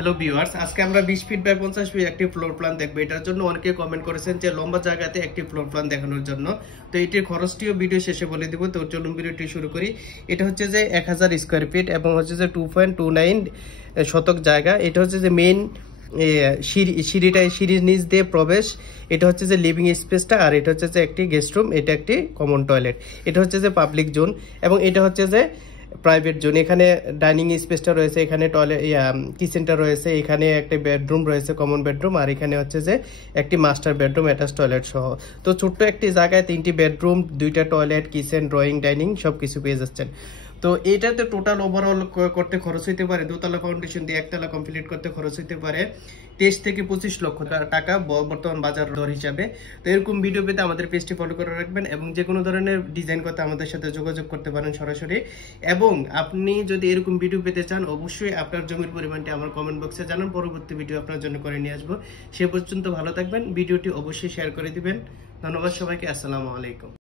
Hello viewers, আজকে আমরা 20 feet by 50 fit একটি ফ্লোর প্ল্যান দেখবো। এটার জন্য অনেকে কমেন্ট করেছেন যে লম্বা জায়গাতে একটি ফ্লোর প্ল্যান দেখানোর জন্য। তো এটির খরচটিও ভিডিও শেষে বলে দিব। তো চলুন ভিডিওটি শুরু করি। এটা হচ্ছে যে 1000 স্কোয়ার ফিট এবং হচ্ছে যে 2.29 শতক জায়গা। এটা হচ্ছে যে মেইন সিঁড়ির নিচ দিয়ে প্রবেশ। এটা হচ্ছে যে লিভিং স্পেসটা, আর এটা হচ্ছে যে একটি গেস্ট রুম, এটা একটি কমন টয়লেট। এটা হচ্ছে যে পাবলিক জোন এবং এটা হচ্ছে যে প্রাইভেট জোন। এখানে ডাইনিং স্পেসটা রয়েছে, এখানে টয়লেট কিচেনটা রয়েছে, এখানে একটা বেডরুম রয়েছে, কমন বেডরুম, আর এখানে হচ্ছে যে একটি মাস্টার বেডরুম অ্যাটাচ টয়লেট সহ। তো ছোট্ট একটি জায়গায় 3টি বেডরুম, 2টা টয়লেট, কিচেন, ড্রয়িং, ডাইনিং সবকিছু পেয়ে যাচ্ছেন। তো এটাতে টোটাল ওভারঅল করতে খরচ হইতে পারে, দোতলা ফাউন্ডেশন দিয়ে একতলা কমপ্লিট করতে খরচ হইতে পারে 23 থেকে 25 লক্ষ টাকা বর্তমান বাজার দর হিসাবে। তো এরকম ভিডিও পেতে আমাদের পেজটি ফলো করে রাখবেন এবং যে কোনো ধরনের ডিজাইন করতে আমাদের সাথে যোগাযোগ করতে পারেন সরাসরি। এবং আপনি যদি এরকম ভিডিও পেতে চান, অবশ্যই আপনার জমির পরিমাণটি আমার কমেন্ট বক্সে জানান, পরবর্তী ভিডিও আপনার জন্য করে নিয়ে আসবো। সে পর্যন্ত ভালো থাকবেন, ভিডিওটি অবশ্যই শেয়ার করে দিবেন। ধন্যবাদ সবাইকে, আসসালামু আলাইকুম।